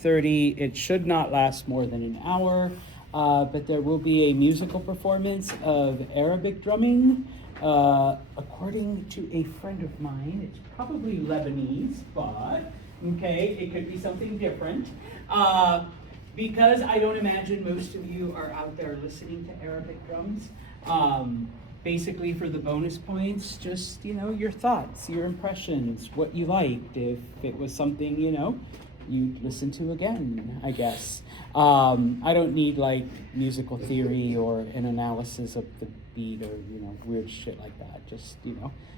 30. It should not last more than an hour, but there will be a musical performance of Arabic drumming. According to a friend of mine, it's probably Lebanese, but okay, it could be something different. Because I don't imagine most of you are out there listening to Arabic drums. Basically, for the bonus points, just, your thoughts, your impressions, what you liked, if it was something, you'd listen to again, I guess. I don't need, musical theory or an analysis of the beat or, weird shit like that.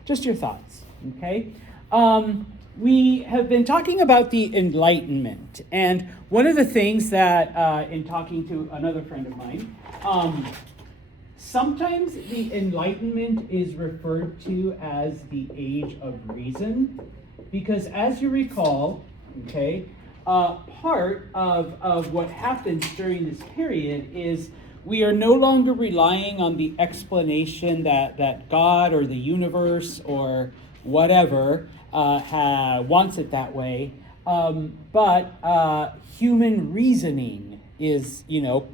Just your thoughts, okay? We have been talking about the Enlightenment, and one of the things that, in talking to another friend of mine, sometimes the Enlightenment is referred to as the Age of Reason, because as you recall, okay, part of what happens during this period is we are no longer relying on the explanation that God or the universe or whatever wants it that way, but human reasoning is,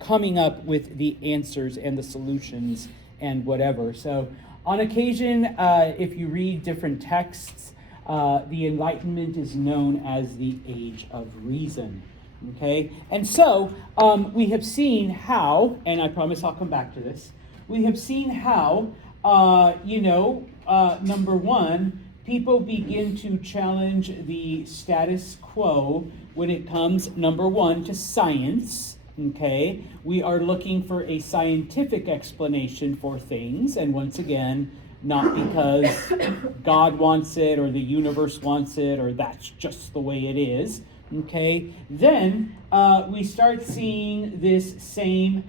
coming up with the answers and the solutions and whatever. So on occasion, if you read different texts, the Enlightenment is known as the Age of Reason. Okay? And so we have seen how, and I promise I'll come back to this, we have seen how, number one, people begin to challenge the status quo when it comes, number one, to science. Okay, we are looking for a scientific explanation for things, and once again, not because God wants it or the universe wants it or that's just the way it is. Okay, then we start seeing this same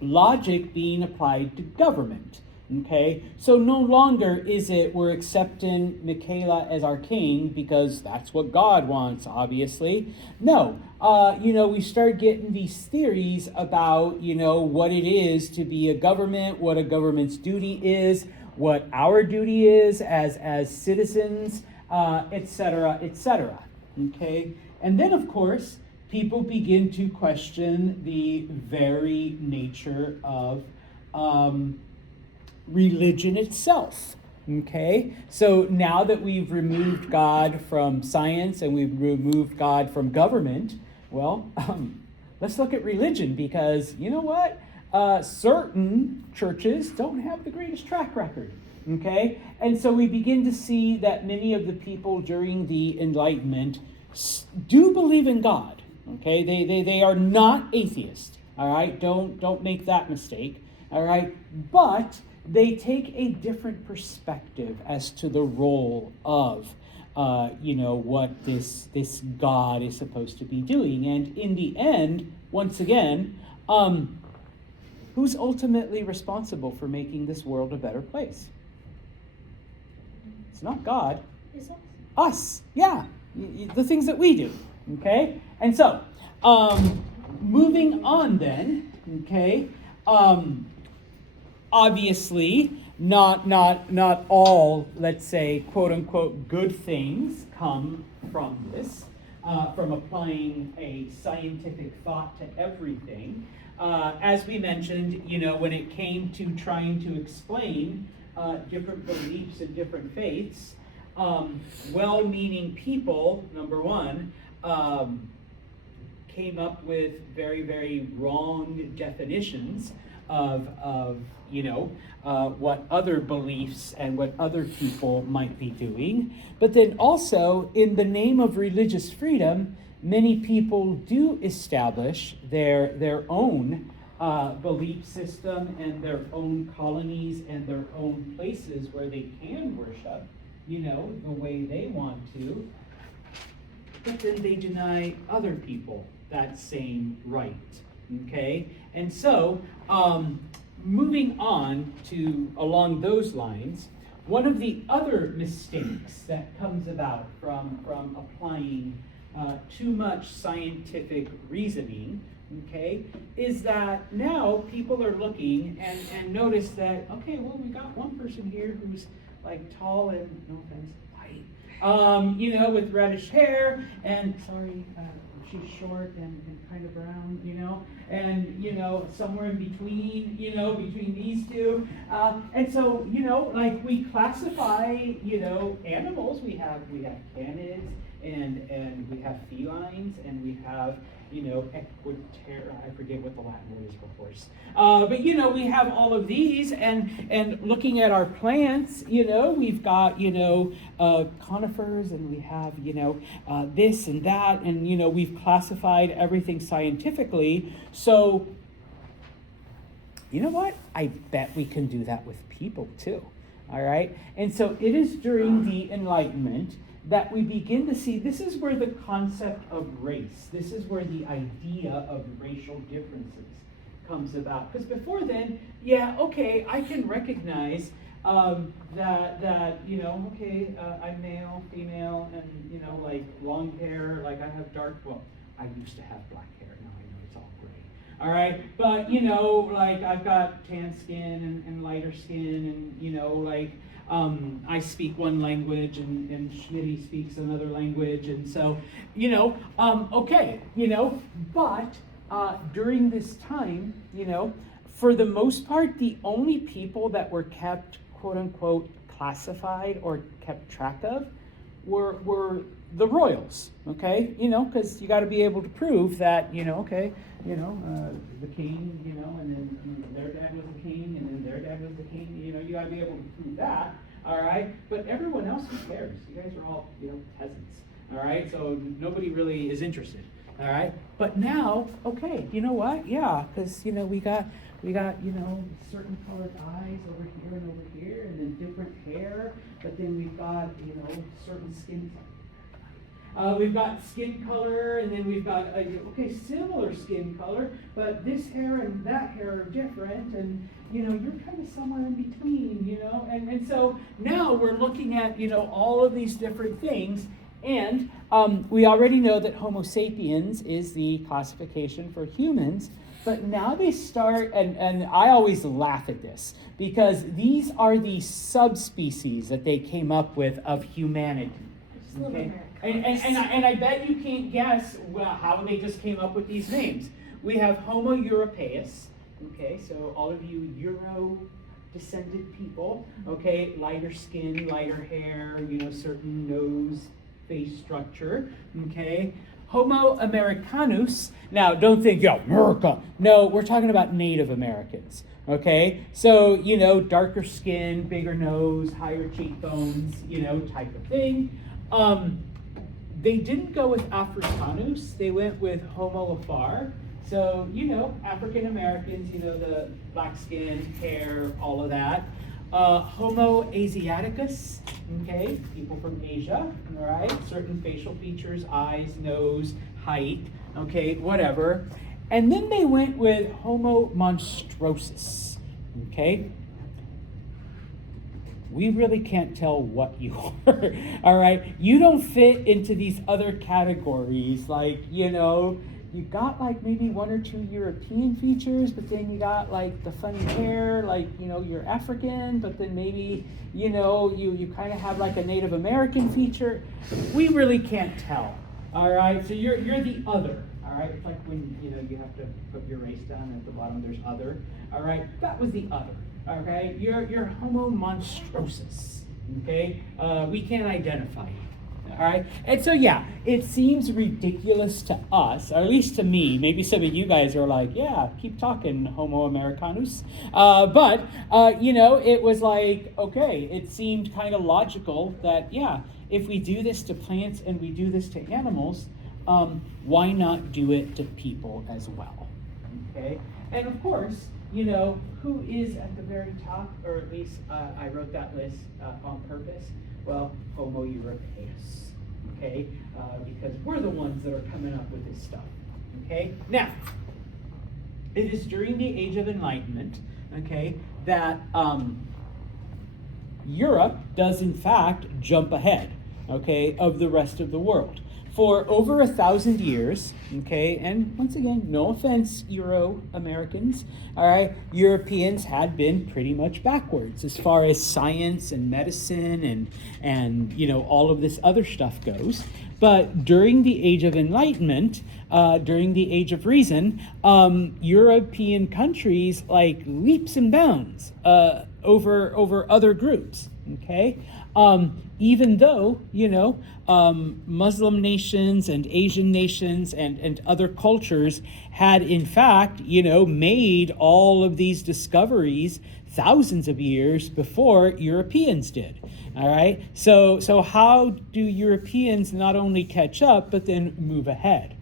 logic being applied to government. Okay, so no longer is it we're accepting Michaela as our king because that's what God wants, obviously. No, we start getting these theories about, what it is to be a government, what a government's duty is, what our duty is as citizens, etc., etc. Okay, and then of course, people begin to question the very nature of religion itself. Okay, so now that we've removed God from science and we've removed God from government, well, let's look at religion, because you know what? Certain churches don't have the greatest track record. Okay, and so we begin to see that many of the people during the Enlightenment do believe in God. Okay, they are not atheists. All right, don't make that mistake. All right, but they take a different perspective as to the role of, what this God is supposed to be doing. And in the end, once again, who's ultimately responsible for making this world a better place? It's not God. It's us. Yeah. The things that we do. Okay? And so, moving on then, okay, obviously, not all, let's say, quote unquote, good things come from this, from applying a scientific thought to everything. As we mentioned, when it came to trying to explain different beliefs and different faiths, well-meaning people, number one, came up with very, very wrong definitions of what other beliefs and what other people might be doing. But then also, in the name of religious freedom, many people do establish their own belief system and their own colonies and their own places where they can worship, the way they want to. But then they deny other people that same right. Okay? And so, moving on to along those lines, one of the other mistakes that comes about from applying too much scientific reasoning, okay, is that now people are looking and notice that, okay, well, we got one person here who's tall and, no offense, white, with reddish hair, and sorry, she's short and kind of brown, and, somewhere in between, between these two. And so, we classify, animals. We have canids, and we have felines, and we have, I forget what the Latin word is for horse. But, we have all of these, and looking at our plants, we've got, conifers, and we have, this and that, and, we've classified everything scientifically. So, you know what? I bet we can do that with people too. All right? And so it is during the Enlightenment that we begin to see, this is where the concept of race, this is where the idea of racial differences comes about. Because before then, I can recognize that I'm male, female, and, long hair, I have I used to have black hair, now I know it's all gray. All right, but, I've got tan skin and lighter skin, and, I speak one language, and Schmitty speaks another language, and so, but during this time, for the most part, the only people that were kept, quote unquote, classified or kept track of were the royals, okay? Because you got to be able to prove that, the king, and then their dad was the king, and then their dad was the king, you got to be able to prove that, all right? But everyone else, who cares? You guys are all, peasants, all right? So nobody really is interested, all right? But now, okay, you know what? Yeah, because, we got certain colored eyes over here and over here, and then different hair, but then we've got, certain skin. We've got skin color, and then we've got, similar skin color, but this hair and that hair are different, and, you're kind of somewhere in between, and so now we're looking at, all of these different things, and we already know that Homo sapiens is the classification for humans, but now they start, and I always laugh at this, because these are the subspecies that they came up with of humanity. Okay? And I bet you can't guess how they just came up with these names. We have Homo europaeus, okay, so all of you Euro-descended people, okay, lighter skin, lighter hair, certain nose, face structure, okay. Homo americanus, now don't think, America. No, we're talking about Native Americans, okay? So, darker skin, bigger nose, higher cheekbones, type of thing. They didn't go with Africanus, they went with Homo afar. So, African Americans, the black skin, hair, all of that. Homo asiaticus, okay, people from Asia, all right, certain facial features, eyes, nose, height, okay, whatever. And then they went with Homo monstrosus, okay. We really can't tell what you are, all right? You don't fit into these other categories, you got maybe one or two European features, but then you got the funny hair, you're African, but then maybe, you kind of have a Native American feature. We really can't tell, all right? So you're the other, all right? It's like when, you have to put your race down at the bottom, there's other, all right? That was the other, all right? You're Homo monstrosus, okay? We can't identify you. All right, and so it seems ridiculous to us, or at least to me. Maybe some of you guys are like, keep talking, Homo Americanus. But it was okay, it seemed kind of logical that, if we do this to plants and we do this to animals, why not do it to people as well? Okay, and of course, who is at the very top, or at least I wrote that list on purpose? Well, Homo europaeus, okay? Because we're the ones that are coming up with this stuff, okay? Now, it is during the Age of Enlightenment, okay, that Europe does in fact jump ahead, okay, of the rest of the world. for over 1,000 years, okay, and once again, no offense, Euro-Americans, all right, Europeans had been pretty much backwards as far as science and medicine and all of this other stuff goes. But during the Age of Enlightenment, during the Age of Reason, European countries like leaps and bounds over other groups, okay? Even though, Muslim nations and Asian nations and other cultures had in fact, made all of these discoveries thousands of years before Europeans did. All right. So how do Europeans not only catch up, but then move ahead?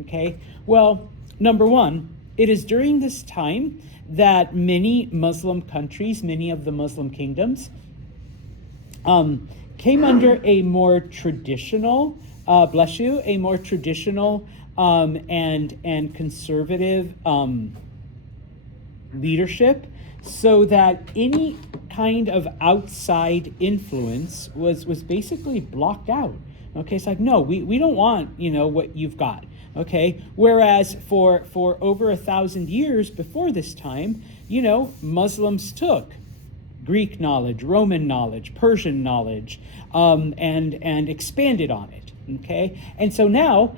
Okay. Well, number one, it is during this time that many Muslim countries, many of the Muslim kingdoms, came under a more traditional, a more traditional and conservative leadership, so that any kind of outside influence was basically blocked out. Okay, it's like, no, we don't want, what you've got. Okay, whereas for over 1,000 years before this time, Muslims took Greek knowledge, Roman knowledge, Persian knowledge, and expanded on it. Okay, and so now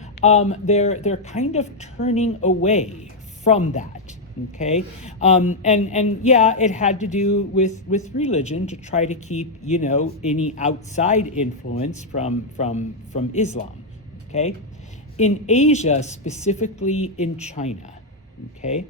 they're kind of turning away from that. Okay, and yeah, it had to do with religion to try to keep any outside influence from Islam. Okay, in Asia, specifically in China. Okay,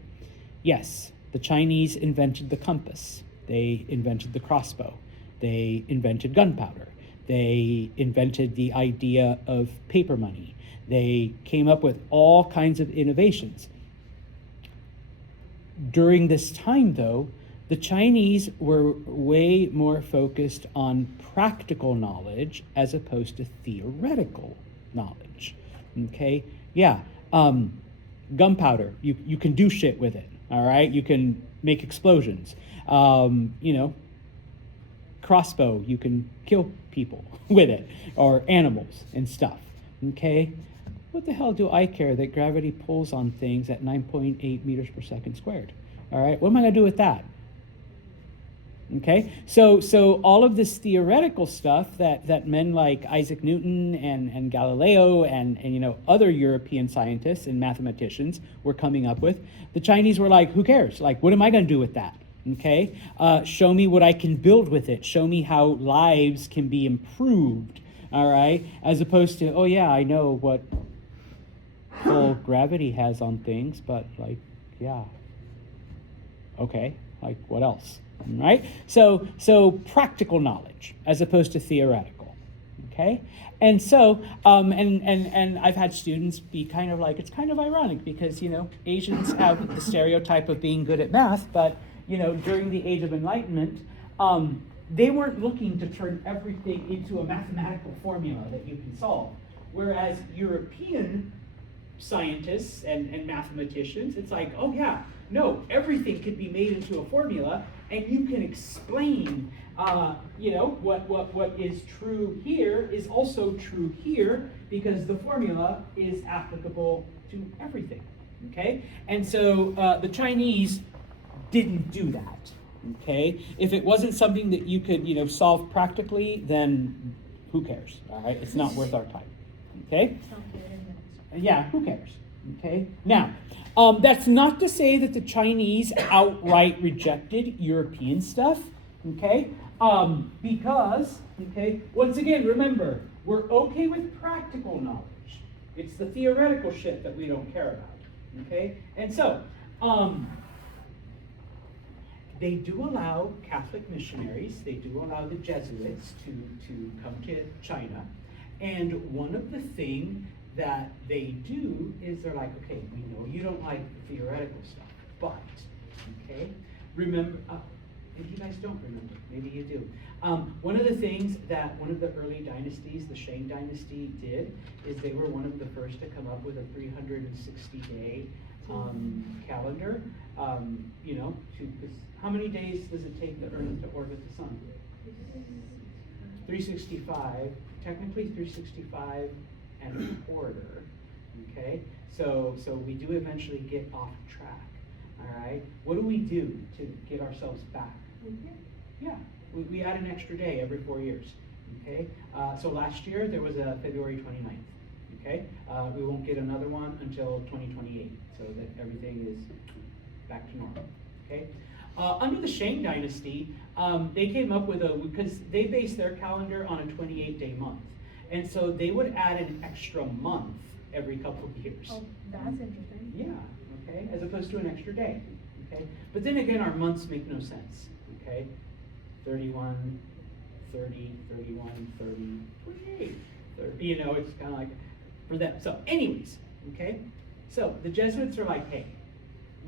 yes, the Chinese invented the compass. They invented the crossbow. They invented gunpowder. They invented the idea of paper money. They came up with all kinds of innovations. During this time, though, the Chinese were way more focused on practical knowledge as opposed to theoretical knowledge. Okay? Yeah. Gunpowder, you can do shit with it. All right? You can make explosions. Crossbow, you can kill people with it, or animals and stuff. Okay? What the hell do I care that gravity pulls on things at 9.8 meters per second squared? All right, what am I going to do with that? Okay, so all of this theoretical stuff that men like Isaac Newton and Galileo and other European scientists and mathematicians were coming up with, the Chinese were like, who cares? Like, what am I going to do with that? Okay, show me what I can build with it. Show me how lives can be improved. All right, as opposed to, oh yeah, I know what full gravity has on things, but yeah, okay, what else? Right? So practical knowledge as opposed to theoretical. Okay? And so and I've had students be kind of like, it's kind of ironic because Asians have the stereotype of being good at math, but during the Age of Enlightenment, they weren't looking to turn everything into a mathematical formula that you can solve. Whereas European scientists and mathematicians, it's like, oh yeah, no, everything could be made into a formula, and you can explain, what is true here is also true here because the formula is applicable to everything. Okay, and so the Chinese didn't do that. Okay, if it wasn't something that you could solve practically, then who cares? All right, it's not worth our time. Okay. Yeah, who cares? Okay. Now, that's not to say that the Chinese outright rejected European stuff. Okay. Because, once again, remember, we're okay with practical knowledge. It's the theoretical shit that we don't care about. Okay. And so, they do allow Catholic missionaries, they do allow the Jesuits to come to China. And one of the things that they do is they're like, okay, we know you don't like the theoretical stuff, but, remember, if you guys don't remember, maybe you do. One of the things that one of the early dynasties, the Shang dynasty, did is they were one of the first to come up with a 360-day calendar. How many days does it take the Earth to orbit the sun? 365, technically 365 and order. Okay, so we do eventually get off track. All right, what do we do to get ourselves back? Yeah, we add an extra day every 4 years. Okay, so last year there was a February 29th. Okay, we won't get another one until 2028, so that everything is back to normal. Okay, under the Shang Dynasty, they came up with because they based their calendar on a 28-day month, and so they would add an extra month every couple of years. Oh, that's interesting. Yeah, okay, as opposed to an extra day. Okay, but then again, our months make no sense. Okay, 31, 30, 31, 30, 28, 30, you know, it's kind of like for them. So anyways, okay, so the Jesuits are like, hey,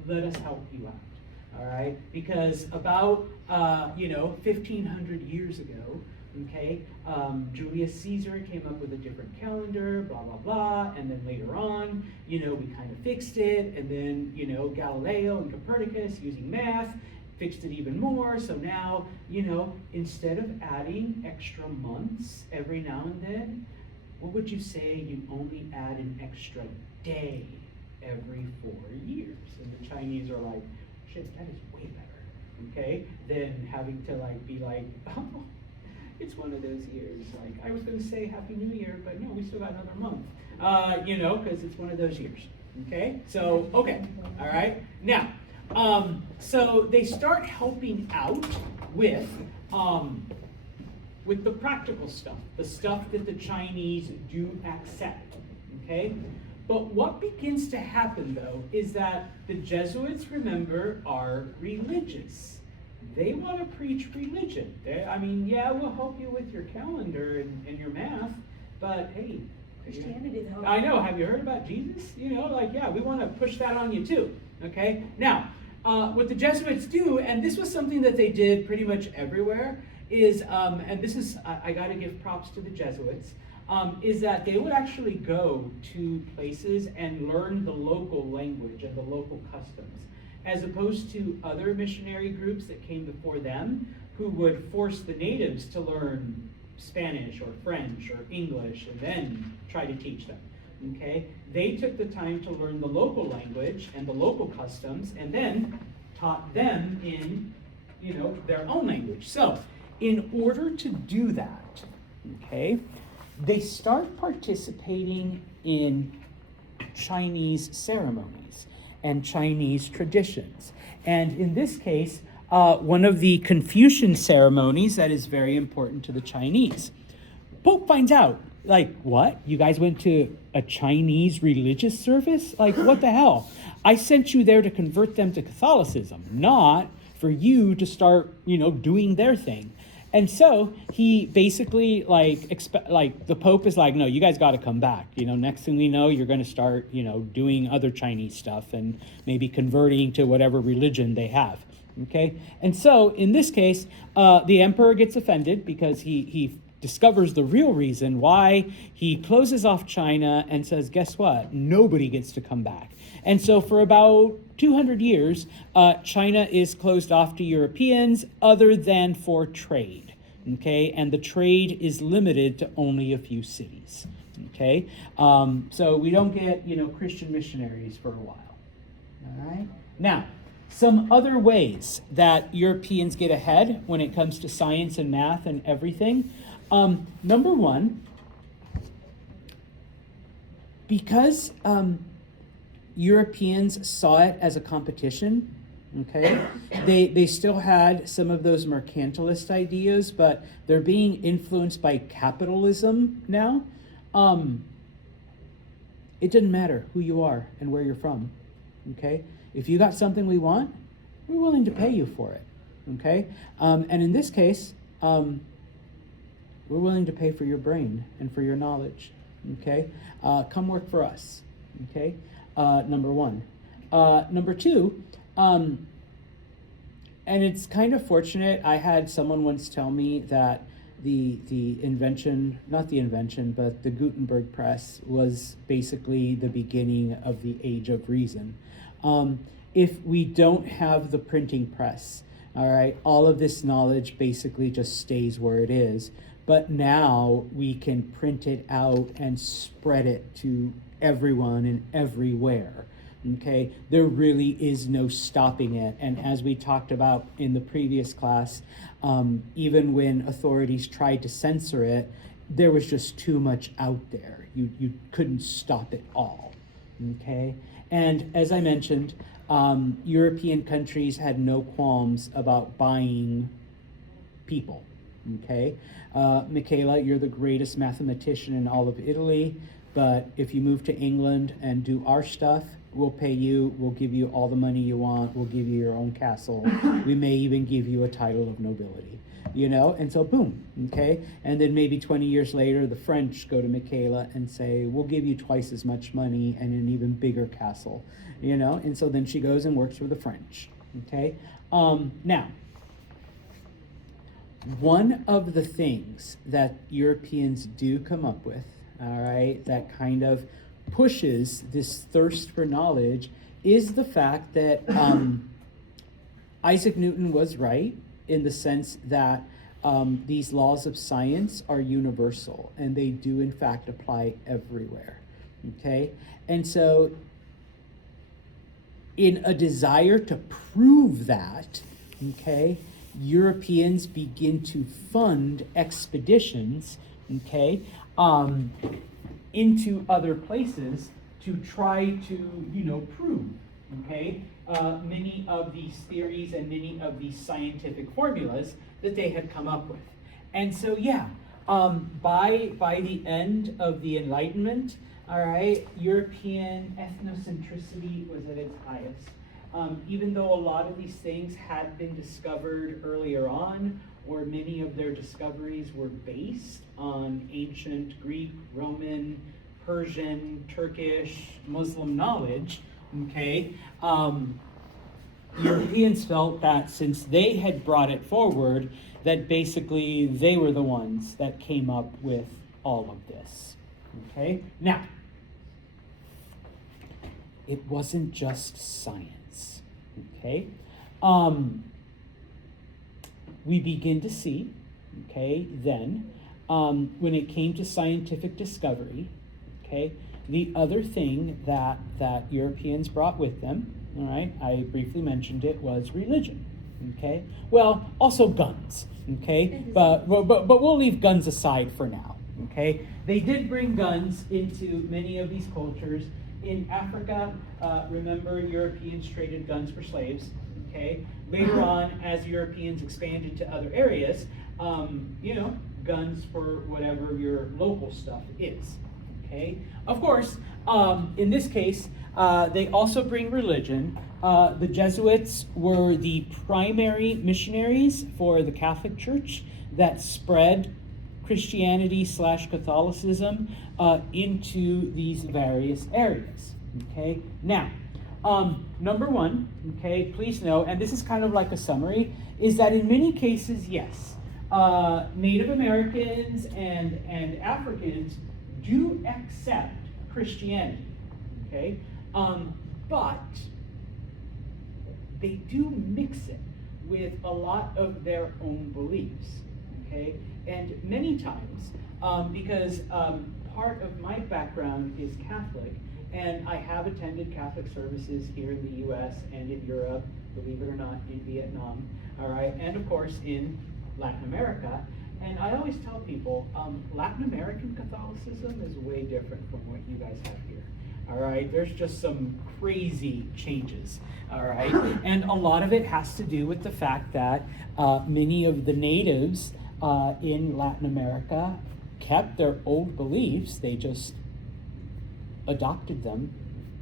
let us help you out, all right? Because about, 1,500 years ago, okay, Julius Caesar came up with a different calendar, blah, blah, blah, and then later on, we kind of fixed it, and then, Galileo and Copernicus using math fixed it even more. So now, instead of adding extra months every now and then, what would you say you only add an extra day every 4 years? And the Chinese are like, shit, that is way better, okay, than having to be like, oh, it's one of those years. Like, I was going to say Happy New Year, but no, we still got another month, because it's one of those years, okay? So, okay, all right. Now, so they start helping out with the practical stuff, the stuff that the Chinese do accept, okay? But what begins to happen, though, is that the Jesuits, remember, are religious. They want to preach religion. Yeah, we'll help you with your calendar and your math, but hey, Christianity, though. I know, have you heard about Jesus? Yeah, we want to push that on you too, okay? Now, what the Jesuits do, and this was something that they did pretty much everywhere, is, and this is, I got to give props to the Jesuits, is that they would actually go to places and learn the local language and the local customs, as opposed to other missionary groups that came before them who would force the natives to learn Spanish or French or English and then try to teach them. Okay? They took the time to learn the local language and the local customs and then taught them in, their own language. So, in order to do that, okay, they start participating in Chinese ceremonies and Chinese traditions. And in this case, one of the Confucian ceremonies that is very important to the Chinese. Pope finds out, what? You guys went to a Chinese religious service? What the hell? I sent you there to convert them to Catholicism, not for you to start, doing their thing. And so he basically the Pope is like, no, you guys got to come back. Next thing we know, you're going to start, doing other Chinese stuff and maybe converting to whatever religion they have. Okay. And so in this case, the emperor gets offended because he discovers the real reason why he closes off China and says, guess what? Nobody gets to come back. And so for about 200 years, China is closed off to Europeans other than for trade, okay? And the trade is limited to only a few cities, okay? So we don't get, Christian missionaries for a while, all right? Now, some other ways that Europeans get ahead when it comes to science and math and everything. Number one, because Europeans saw it as a competition, okay? They still had some of those mercantilist ideas, but they're being influenced by capitalism now. It doesn't matter who you are and where you're from, okay? If you got something we want, we're willing to pay you for it, okay? And in this case, we're willing to pay for your brain and for your knowledge, okay? Come work for us, okay? Number one. Number two, and it's kind of fortunate, I had someone once tell me that the invention, not the invention, but the Gutenberg press was basically the beginning of the age of reason. If we don't have the printing press, all right, all of this knowledge basically just stays where it is. but now we can print it out and spread it to everyone and everywhere. Okay, there really is no stopping it. And as we talked about in the previous class, even when authorities tried to censor it, there was just too much out there. You couldn't stop it all. Okay, and as I mentioned, European countries had no qualms about buying people. Okay, Michaela, you're the greatest mathematician in all of Italy, but if you move to England and do our stuff, we'll pay you, we'll give you all the money you want, we'll give you your own castle, we may even give you a title of nobility, you know, and so boom, okay? And then maybe 20 years later, the French go to Michaela and say, we'll give you twice as much money and an even bigger castle, you know? And so then she goes and works for the French, okay? Now, one of the things that Europeans do come up with, all right, that kind of pushes this thirst for knowledge is the fact that Isaac Newton was right in the sense that these laws of science are universal and they do in fact apply everywhere, okay? And so in a desire to prove that, okay, Europeans begin to fund expeditions, okay, into other places to try to, you know, prove, okay, many of these theories and many of these scientific formulas that they had come up with. And so, yeah, by the end of the Enlightenment, all right, European ethnocentricity was at its highest. Even though a lot of these things had been discovered earlier on, or many of their discoveries were based on ancient Greek, Roman, Persian, Turkish, Muslim knowledge, okay, Europeans felt that since they had brought it forward, that basically they were the ones that came up with all of this, okay? Now, it wasn't just science, okay? We begin to see, okay, then, when it came to scientific discovery, okay, the other thing that Europeans brought with them, all right, I briefly mentioned it, was religion, okay? Well, also guns, okay? But we'll leave guns aside for now, okay? They did bring guns into many of these cultures. In Africa, remember, Europeans traded guns for slaves, okay? Later on, as Europeans expanded to other areas, you know, guns for whatever your local stuff is, okay? Of course, in this case, they also bring religion. The Jesuits were the primary missionaries for the Catholic Church that spread Christianity / Catholicism into these various areas, okay? Now, number one, okay, please know, and this is kind of like a summary, is that in many cases, yes, Native Americans and Africans do accept Christianity, okay? But they do mix it with a lot of their own beliefs, okay? And many times, because part of my background is Catholic, and I have attended Catholic services here in the US and in Europe, believe it or not, in Vietnam, all right, and of course in Latin America. And I always tell people, Latin American Catholicism is way different from what you guys have here. All right, there's just some crazy changes, all right? And a lot of it has to do with the fact that many of the natives in Latin America kept their old beliefs, they just adopted them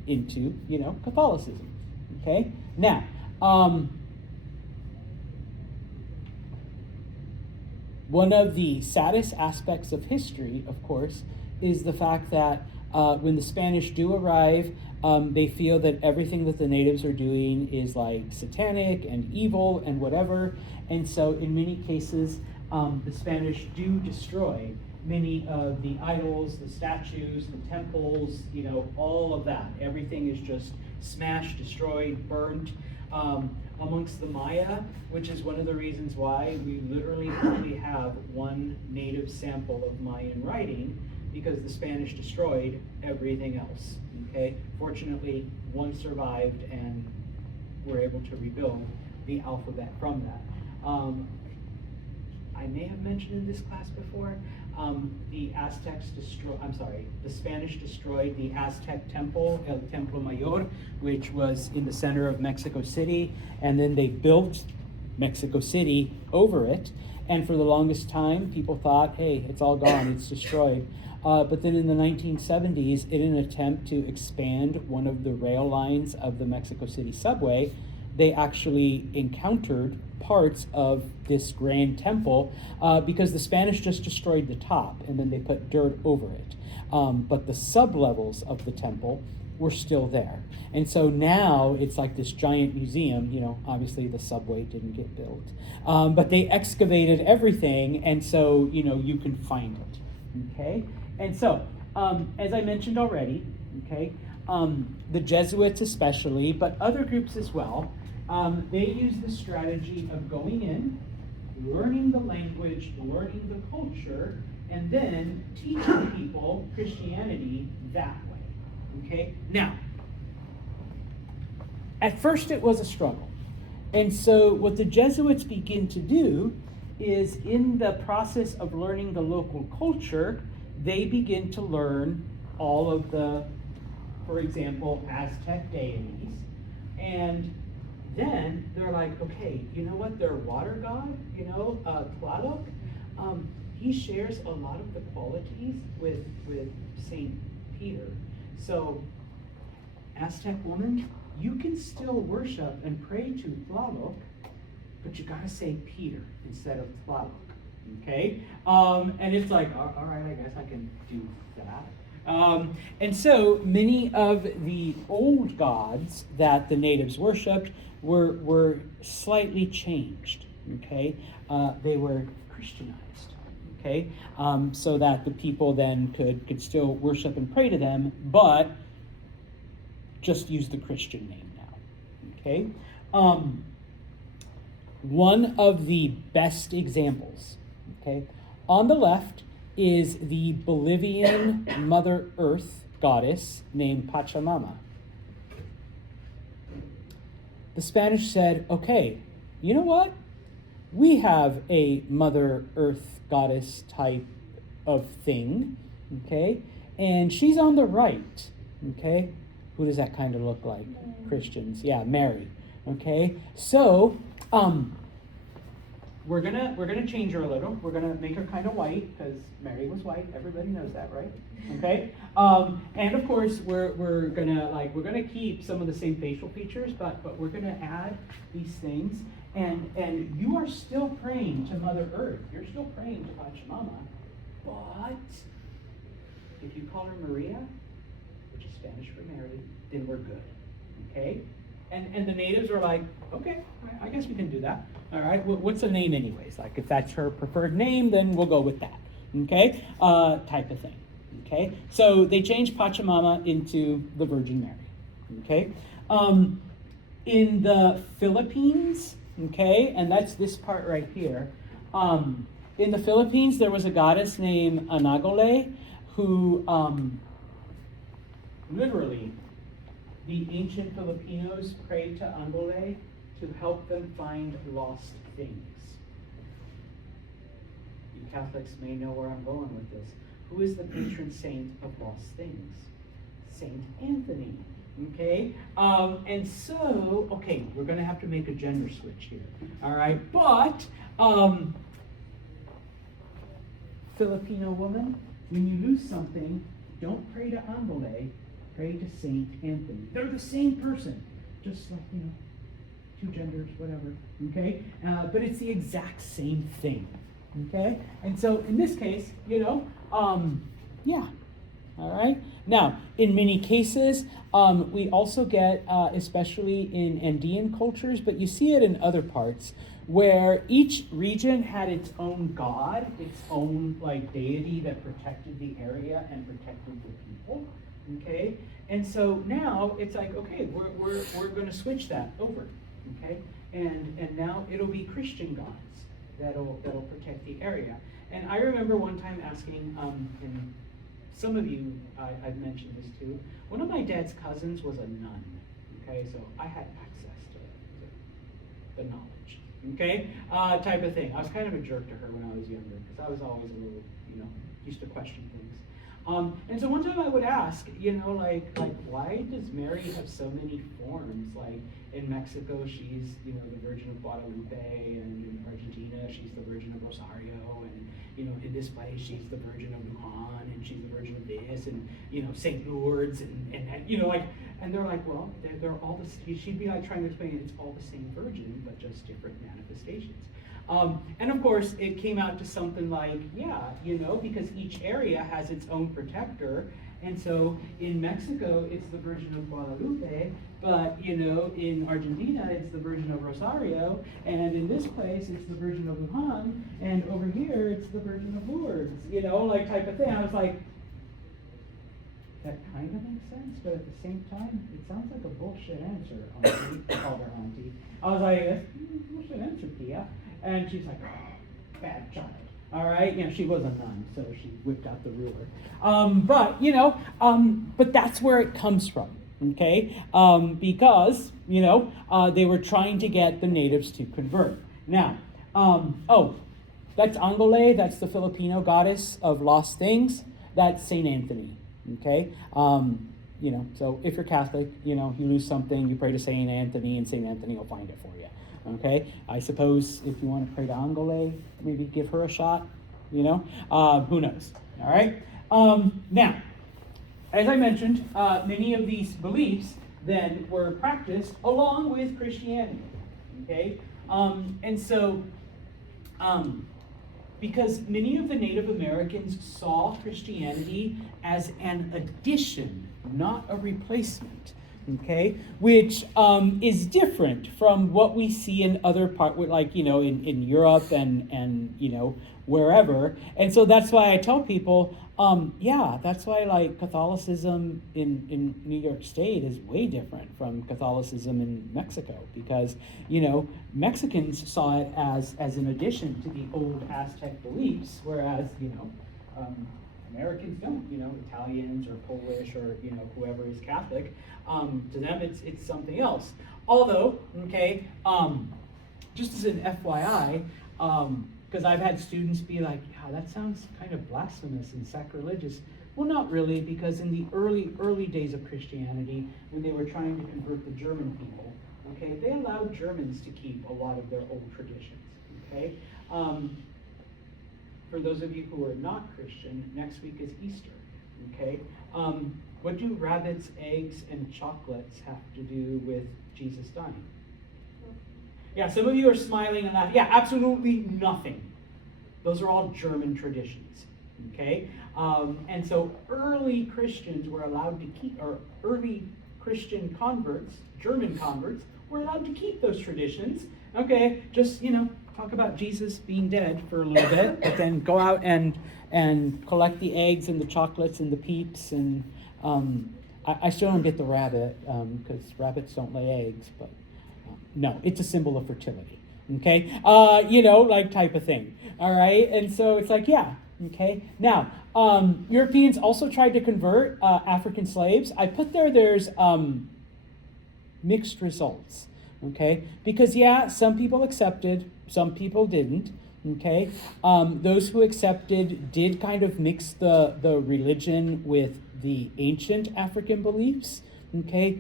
into, you know, Catholicism, okay? Now, one of the saddest aspects of history, of course, is the fact that when the Spanish do arrive, they feel that everything that the natives are doing is like satanic and evil and whatever. And so in many cases, the Spanish do destroy many of the idols, the statues, the temples, you know, all of that. Everything is just smashed, destroyed, burnt. Amongst the Maya, which is one of the reasons why we literally only have one native sample of Mayan writing, because the Spanish destroyed everything else. Okay, fortunately, one survived, and we're able to rebuild the alphabet from that. I may have mentioned in this class before, the Spanish destroyed the Aztec temple, El Templo Mayor, which was in the center of Mexico City, and then they built Mexico City over it. And for the longest time, people thought, hey, it's all gone, it's destroyed. But then in the 1970s, in an attempt to expand one of the rail lines of the Mexico City subway, they actually encountered parts of this grand temple because the Spanish just destroyed the top and then they put dirt over it. But the sub-levels of the temple were still there. And so now it's like this giant museum. You know, obviously the subway didn't get built. But they excavated everything, and so, you know, you can find it, okay? And so, as I mentioned already, okay, the Jesuits especially, but other groups as well, they use the strategy of going in, learning the language, learning the culture, and then teaching people Christianity that way. Okay? Now, at first it was a struggle. And so what the Jesuits begin to do is, in the process of learning the local culture, they begin to learn all of the, for example, Aztec deities. And then they're like, okay, you know what, their water god, you know, Tlaloc, he shares a lot of the qualities with Saint Peter. So, Aztec woman, you can still worship and pray to Tlaloc, but you gotta say Peter instead of Tlaloc, okay? And it's like, all right, I guess I can do that. And so many of the old gods that the natives worshipped were slightly changed, okay? They were Christianized, okay? So that the people then could still worship and pray to them, but just use the Christian name now, okay? One of the best examples, okay, on the left is the Bolivian Mother Earth goddess named Pachamama. The Spanish said, okay, you know what? We have a Mother Earth goddess type of thing, okay? And she's on the right, okay? Who does that kind of look like? Christians, yeah, Mary, okay? So, we're gonna change her a little. We're gonna make her kind of white because Mary was white. Everybody knows that, right? Okay. And of course, we're gonna keep some of the same facial features, but we're gonna add these things. And you are still praying to Mother Earth. You're still praying to Pachamama, but if you call her Maria, which is Spanish for Mary, then we're good. Okay. And the natives are like, okay, I guess we can do that. All right, what's the name anyways? Like, if that's her preferred name, then we'll go with that, okay? Type of thing, okay? So they changed Pachamama into the Virgin Mary, okay? In the Philippines, okay, and that's this part right here. In the Philippines, there was a goddess named Anagole who literally, the ancient Filipinos prayed to Angole to help them find lost things. You Catholics may know where I'm going with this. Who is the patron saint of lost things? Saint Anthony. Okay? And so, okay, we're going to have to make a gender switch here. All right? But, Filipino woman, when you lose something, don't pray to Angole. Pray to Saint Anthony. They're the same person, just like, you know, two genders, whatever, okay? But it's the exact same thing, okay? And so in this case, you know, yeah, all right? Now, in many cases, we also get, especially in Andean cultures, but you see it in other parts, where each region had its own god, its own, like, deity that protected the area and protected the people. Okay, and so now it's like, okay, we're going to switch that over. Okay, and now it'll be Christian gods that'll protect the area. And I remember one time asking, and some of you I've mentioned this too. One of my dad's cousins was a nun. Okay, so I had access to the knowledge. Okay, type of thing. I was kind of a jerk to her when I was younger because I was always a little, used to question things. And so one time I would ask, like why does Mary have so many forms? Like in Mexico, she's, the Virgin of Guadalupe, and in Argentina, she's the Virgin of Rosario, and, in this place, she's the Virgin of Lujan, and she's the Virgin of this, and, St. Lourdes, and they're like, well, they're all the, she'd be like trying to explain it's all the same Virgin, but just different manifestations. And of course, it came out to something like, because each area has its own protector. And so in Mexico, it's the Virgin of Guadalupe, but, in Argentina, it's the Virgin of Rosario, and in this place, it's the Virgin of Lujan, and over here, it's the Virgin of Lourdes, type of thing. I was like, that kind of makes sense, but at the same time, it sounds like a bullshit answer, Auntie. I called her Auntie. I was like, that's a bullshit answer, Tia. And she's like, oh, bad child. All right, she was a nun, so she whipped out the ruler. But that's where it comes from, okay? Because, they were trying to get the natives to convert. Now, that's Angole, that's the Filipino goddess of lost things. That's St. Anthony, okay? So if you're Catholic, you lose something, you pray to St. Anthony, and St. Anthony will find it for you. Okay, I suppose if you want to pray to Angole, maybe give her a shot, who knows, all right? Now, as I mentioned, many of these beliefs then were practiced along with Christianity, okay? And so, because many of the Native Americans saw Christianity as an addition, not a replacement, okay, which is different from what we see in other parts, like, in Europe and wherever. And so that's why I tell people, that's why, like, Catholicism in New York State is way different from Catholicism in Mexico, because, Mexicans saw it as an addition to the old Aztec beliefs, whereas, Americans don't, Italians or Polish or, whoever is Catholic, to them it's something else. Although, okay, just as an FYI, because I've had students be like, yeah, that sounds kind of blasphemous and sacrilegious. Well, not really, because in the early days of Christianity, when they were trying to convert the German people, okay, they allowed Germans to keep a lot of their old traditions, okay? For those of you who are not Christian, next week is Easter, okay? What do rabbits, eggs, and chocolates have to do with Jesus dying? Yeah, some of you are smiling and laughing. Yeah, absolutely nothing. Those are all German traditions, okay? And so early Christians were allowed to keep, or early Christian converts, German converts, were allowed to keep those traditions, okay? Just, talk about Jesus being dead for a little bit, but then go out and collect the eggs and the chocolates and the peeps. And I still don't get the rabbit, because rabbits don't lay eggs, but no, it's a symbol of fertility, okay? Type of thing, all right? And so it's like, yeah, okay? Now, Europeans also tried to convert African slaves. I put there's mixed results, okay? Because, some people accepted, some people didn't, okay? Those who accepted did kind of mix the religion with the ancient African beliefs, okay?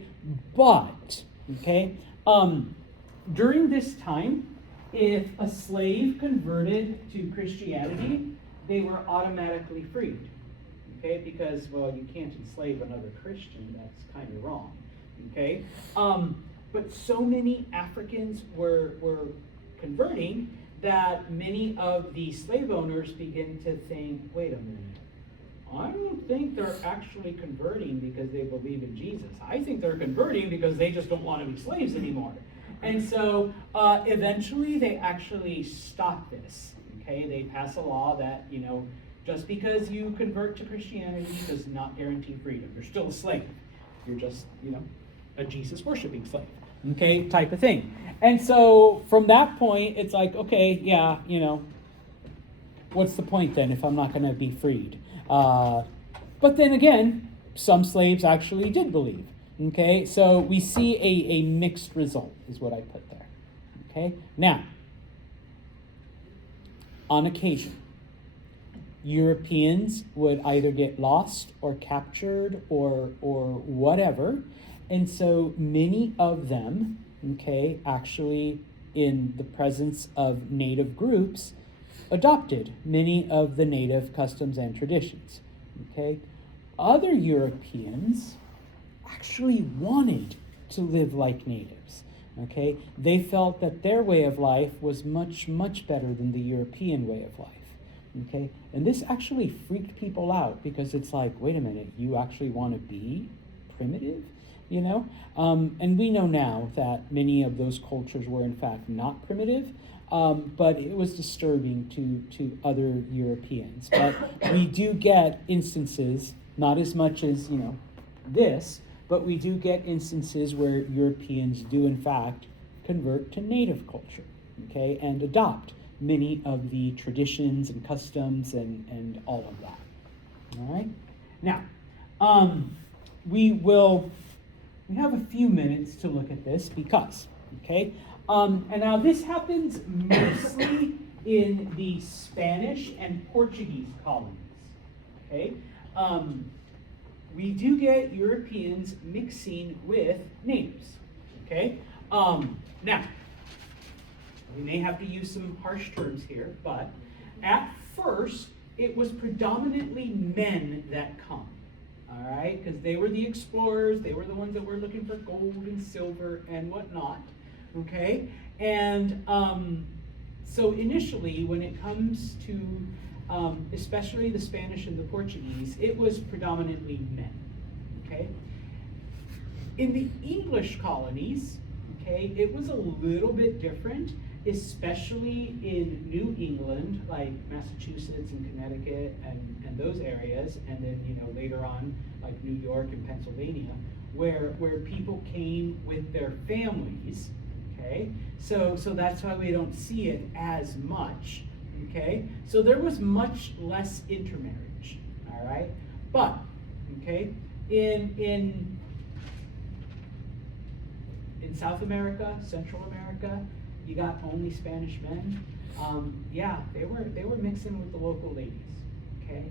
But, okay, during this time, if a slave converted to Christianity, they were automatically freed, okay? Because, well, you can't enslave another Christian, that's kind of wrong, okay? But so many Africans were converting that many of the slave owners begin to think, wait a minute, I don't think they're actually converting because they believe in Jesus. I think they're converting because they just don't want to be slaves anymore. And so eventually they actually stop this, okay? They pass a law that, Just because you convert to Christianity does not guarantee freedom. You're still a slave. You're just, a Jesus worshiping slave. Okay, type of thing. And so from that point, it's like, okay, yeah, what's the point then if I'm not going to be freed? But then again, some slaves actually did believe. Okay, so we see a mixed result is what I put there. Okay, now, on occasion, Europeans would either get lost or captured or whatever, and so many of them, okay, actually in the presence of native groups, adopted many of the native customs and traditions. Okay, other Europeans actually wanted to live like natives. Okay, they felt that their way of life was much, much better than the European way of life. Okay, and this actually freaked people out because it's like, wait a minute, you actually want to be primitive? And we know now that many of those cultures were in fact not primitive, but it was disturbing to other Europeans. But we do get instances, not as much as, this, but we do get instances where Europeans do in fact convert to native culture, okay, and adopt many of the traditions and customs and all of that. All right? Now, we have a few minutes to look at this because, okay, and now this happens mostly in the Spanish and Portuguese colonies, okay? We do get Europeans mixing with natives, okay? Now, we may have to use some harsh terms here, but at first, it was predominantly men that come, all right? Because they were the explorers, they were the ones that were looking for gold and silver and whatnot, okay? And so initially, when it comes to especially the Spanish and the Portuguese, it was predominantly men, okay? In the English colonies, okay, it was a little bit different, especially in New England, like Massachusetts and Connecticut and those areas, and then, later on, like New York and Pennsylvania, where people came with their families, okay? So that's why we don't see it as much. Okay, so there was much less intermarriage, all right? But, okay, in South America, Central America, you got only Spanish men. Yeah, they were mixing with the local ladies, okay?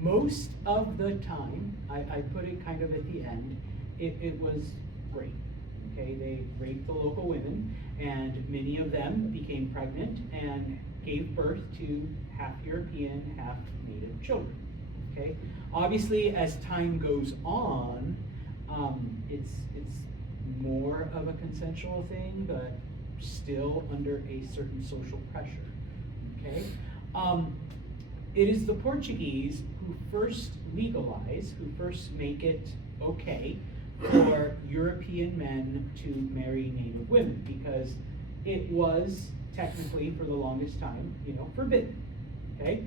Most of the time, I put it kind of at the end, it was rape, okay? They raped the local women, and many of them became pregnant and gave birth to half European, half native children, okay? Obviously, as time goes on, it's more of a consensual thing, but still under a certain social pressure, okay? It is the Portuguese who first legalize, who first make it okay for European men to marry native women, because it was technically, for the longest time, forbidden, okay?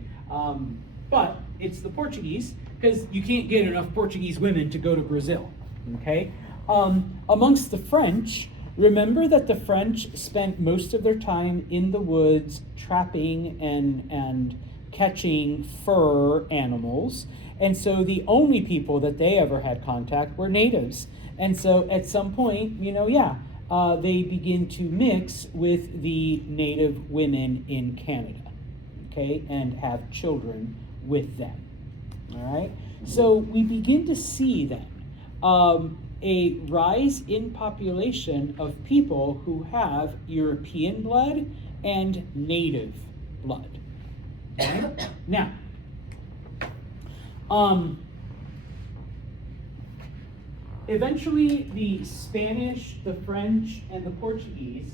But it's the Portuguese, because you can't get enough Portuguese women to go to Brazil, okay? Amongst the French, remember that the French spent most of their time in the woods trapping and catching fur animals, and so the only people that they ever had contact were natives. And so at some point, they begin to mix with the native women in Canada, okay, and have children with them, all right? So we begin to see then a rise in population of people who have European blood and native blood, right? Now, eventually, the Spanish, the French, and the Portuguese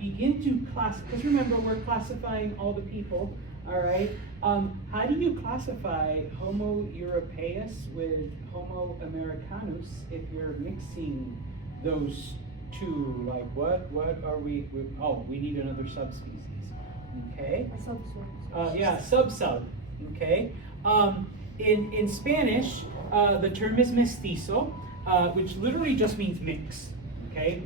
begin to class, because remember, we're classifying all the people, all right? How do you classify Homo europaeus with Homo americanus if you're mixing those two? Like, what are we? We need another subspecies, okay? A subsort. Yeah, sub. Okay? In Spanish, the term is mestizo, which literally just means mix. Okay?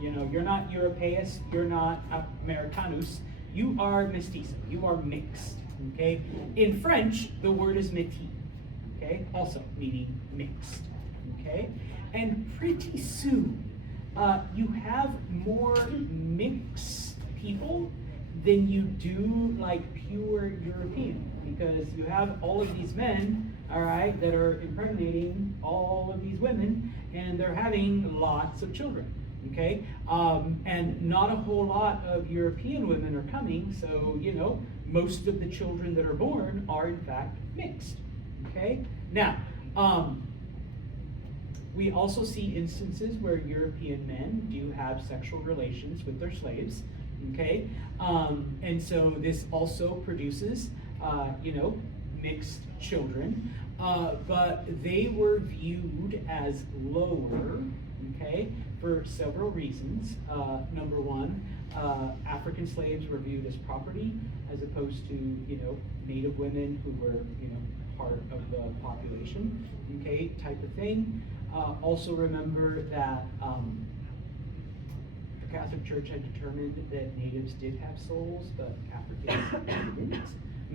You know, you're not Europeus, you're not Americanus, you are mestizo, you are mixed. Okay? In French, the word is métis. Okay? Also meaning mixed. Okay? And pretty soon, you have more mixed people than you do like pure European, because you have all of these men, all right, that are impregnating all of these women, and they're having lots of children, okay? And not a whole lot of European women are coming, so, you know, most of the children that are born are in fact mixed, okay? Now, we also see instances where European men do have sexual relations with their slaves, okay? And so this also produces, you know, mixed children, but they were viewed as lower, okay, for several reasons. Number one, African slaves were viewed as property as opposed to, you know, native women who were, you know, part of the population, okay, type of thing. Also remember that the Catholic Church had determined that natives did have souls, but Africans didn't.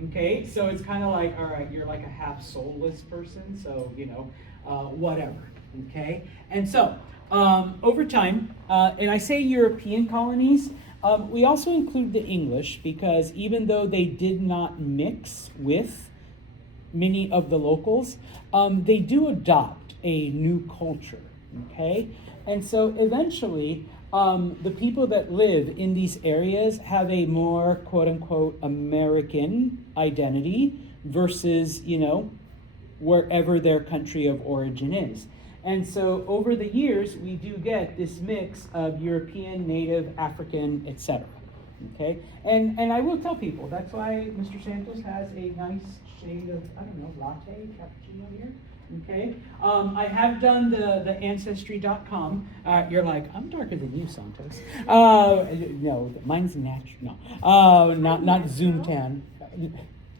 Okay, so it's kind of like, all right, you're like a half soulless person, so, you know, whatever, okay? And so, over time, and I say European colonies, we also include the English, because even though they did not mix with many of the locals, they do adopt a new culture, okay? And so eventually, the people that live in these areas have a more quote-unquote American identity versus, you know, wherever their country of origin is. And so over the years, we do get this mix of European, Native, African, etc. Okay, and I will tell people, that's why Mr. Santos has a nice shade of, I don't know, latte, cappuccino here. Okay, I have done the Ancestry.com. You're like, I'm darker than you, Santos. No, mine's natural. No, not Zoom tan.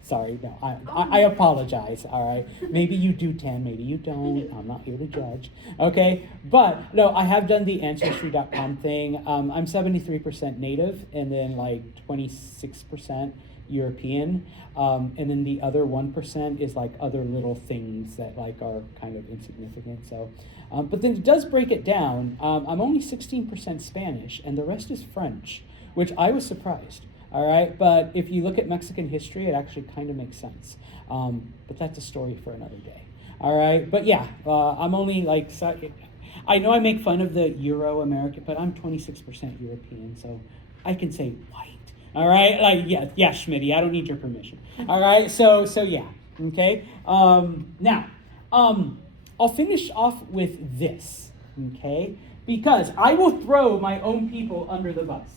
Sorry, no, I apologize, all right? Maybe you do tan, maybe you don't. I'm not here to judge, okay? But, no, I have done the Ancestry.com thing. I'm 73% Native, and then like 26% European, and then the other 1% is like other little things that like are kind of insignificant, so. But then it does break it down. I'm only 16% Spanish, and the rest is French, which I was surprised. All right, but if you look at Mexican history, it actually kind of makes sense. But that's a story for another day. All right, but yeah, I'm only like, I know I make fun of the Euro-American, but I'm 26% European, so I can say white. All right, like, yeah, Schmitty, I don't need your permission. All right, so yeah, okay. Now, I'll finish off with this, okay, because I will throw my own people under the bus.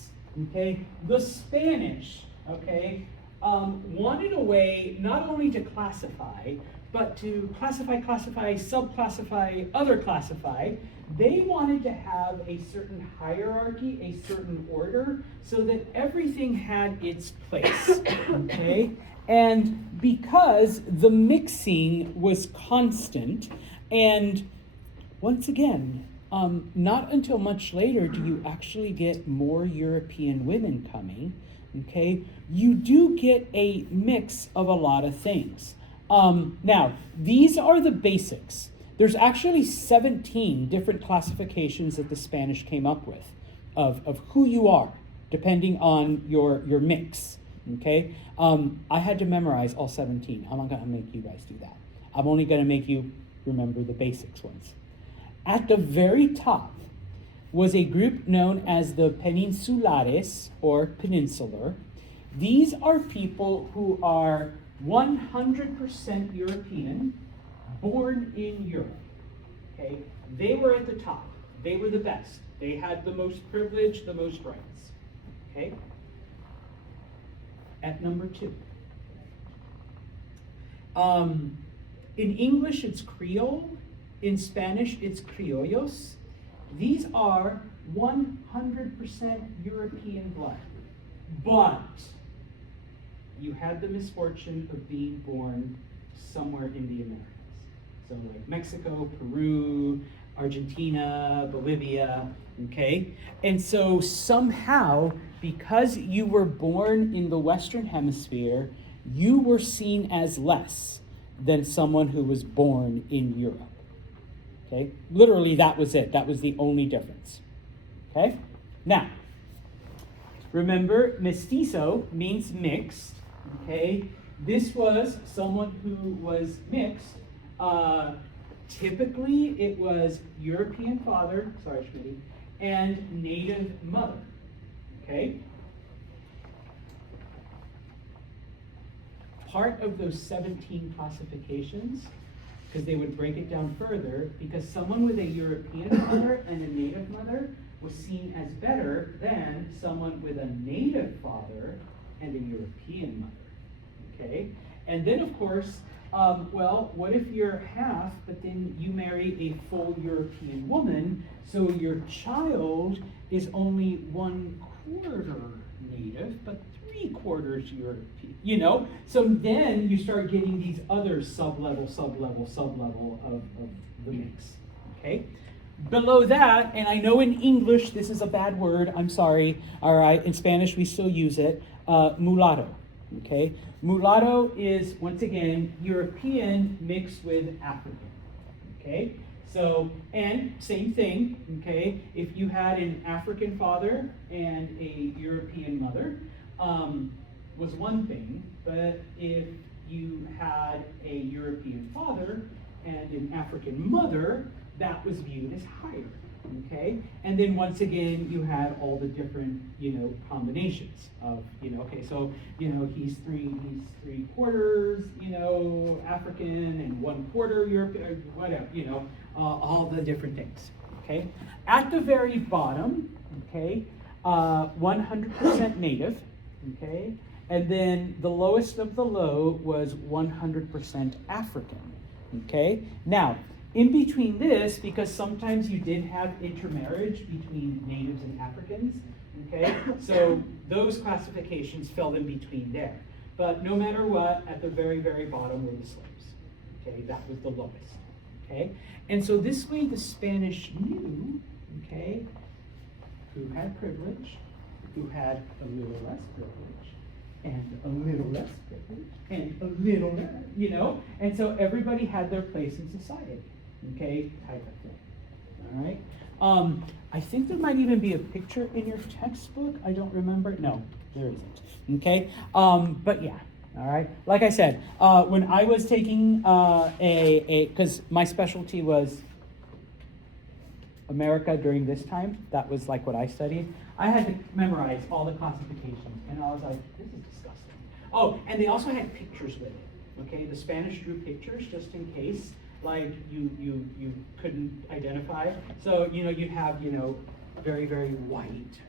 Okay, the Spanish, okay, wanted a way not only to classify, but to classify, subclassify, other classify. They wanted to have a certain hierarchy, a certain order, so that everything had its place, okay? And because the mixing was constant, and once again, not until much later do you actually get more European women coming, okay? You do get a mix of a lot of things. Now, these are the basics. There's actually 17 different classifications that the Spanish came up with of who you are, depending on your mix, okay? I had to memorize all 17. I'm not gonna make you guys do that. I'm only gonna make you remember the basics ones. At the very top was a group known as the Peninsulares, or Peninsular. These are people who are 100% European, born in Europe, okay? They were at the top. They were the best. They had the most privilege, the most rights, okay? At number 2. In English, it's Creole. In Spanish, it's criollos. These are 100% European blood. But you had the misfortune of being born somewhere in the Americas. So like Mexico, Peru, Argentina, Bolivia, okay? And so somehow, because you were born in the Western Hemisphere, you were seen as less than someone who was born in Europe. Okay? Literally, that was it. That was the only difference. Okay? Now, remember, mestizo means mixed. Okay? This was someone who was mixed. Typically, it was European father, sorry, Schmitty, and native mother. Okay? Part of those 17 classifications, because they would break it down further, because someone with a European mother and a native mother was seen as better than someone with a native father and a European mother. Okay? And then, of course, well, what if you're half, but then you marry a full European woman, so your child is only 1/4 native, but 3/4 European, you know? So then you start getting these other sub-level of the mix, okay? Below that, and I know in English this is a bad word, I'm sorry, all right, in Spanish we still use it, mulatto, okay? Mulatto is, once again, European mixed with African, okay? So, and same thing, okay? If you had an African father and a European mother, was one thing, but if you had a European father and an African mother, that was viewed as higher, okay? And then once again, you had all the different, combinations of, okay, so, he's three quarters, African and 1/4 European, or whatever, all the different things, okay? At the very bottom, okay, 100% native, okay? And then the lowest of the low was 100% African, okay? Now, in between this, because sometimes you did have intermarriage between natives and Africans, okay? So those classifications fell in between there. But no matter what, at the very, very bottom were the slaves, okay? That was the lowest, okay? And so this way the Spanish knew, okay, who had privilege, who had a little less privilege, and a little less privilege, and a little less, and so everybody had their place in society, okay, type of thing, all right? I think there might even be a picture in your textbook, I don't remember, no, there isn't, okay? But yeah, all right, like I said, when I was taking because my specialty was America during this time, that was like what I studied, I had to memorize all the classifications, and I was like, this is disgusting. Oh, and they also had pictures with it, okay? The Spanish drew pictures just in case, like, you couldn't identify. So, you'd have, very, very white,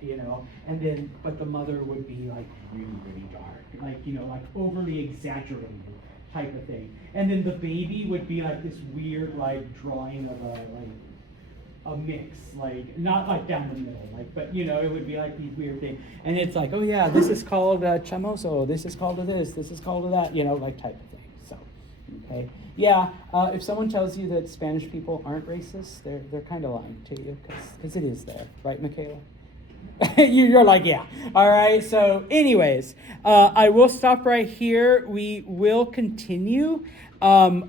and then, but the mother would be, like, really, really dark, like, like overly exaggerated type of thing. And then the baby would be, like, this weird, like, drawing of a mix, like, not like down the middle, like, but, it would be like these weird things. And it's like, oh yeah, this is called chamoso, this is called this is called that, like type of thing, so, okay. Yeah, if someone tells you that Spanish people aren't racist, they're kind of lying to you, because it is there, right, Michaela? You're like, yeah. All right, so anyways, I will stop right here. We will continue.